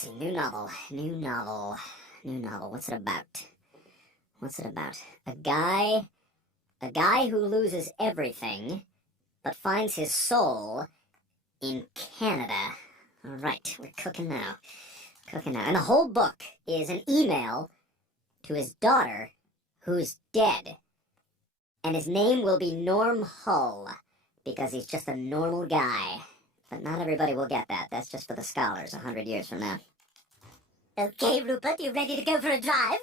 Let's see, new novel. What's it about? A guy who loses everything, but finds his soul in Canada. All right, we're cooking now. And the whole book is an email to his daughter, who's dead. And his name will be Norm Hull, because he's just a normal guy. But not everybody will get that. That's just for the scholars 100 years from now. Okay, Rupert, you ready to go for a drive?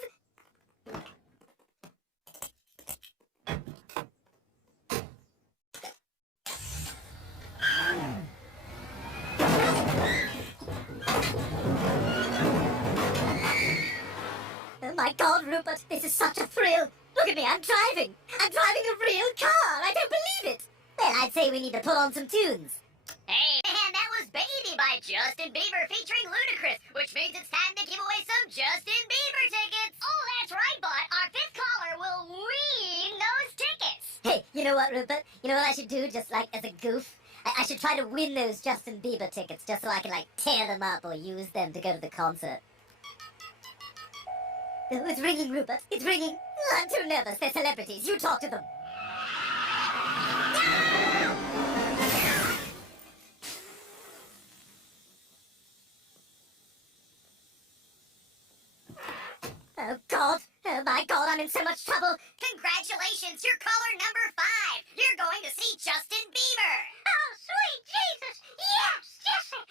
Oh my God, Rupert, this is such a thrill. Look at me, I'm driving a real car. I don't believe it. Well, I'd say we need to put on some tunes. Hey, man, that was Baby by Justin Bieber featuring Ludacris, which means it's time to give away some Justin Bieber tickets. Oh, that's right, bud. Our fifth caller will win those tickets. Hey, you know what, Rupert? You know what I should do, just like as a goof? I should try to win those Justin Bieber tickets just so I can, like, tear them up or use them to go to the concert. Oh, it's ringing, Rupert. It's ringing. Oh, I'm too nervous. They're celebrities. You talk to them. Oh, God. Oh, my God, I'm in so much trouble. Congratulations, you're caller number 5. You're going to see Justin Bieber. Oh, sweet Jesus! Yes, Jesse!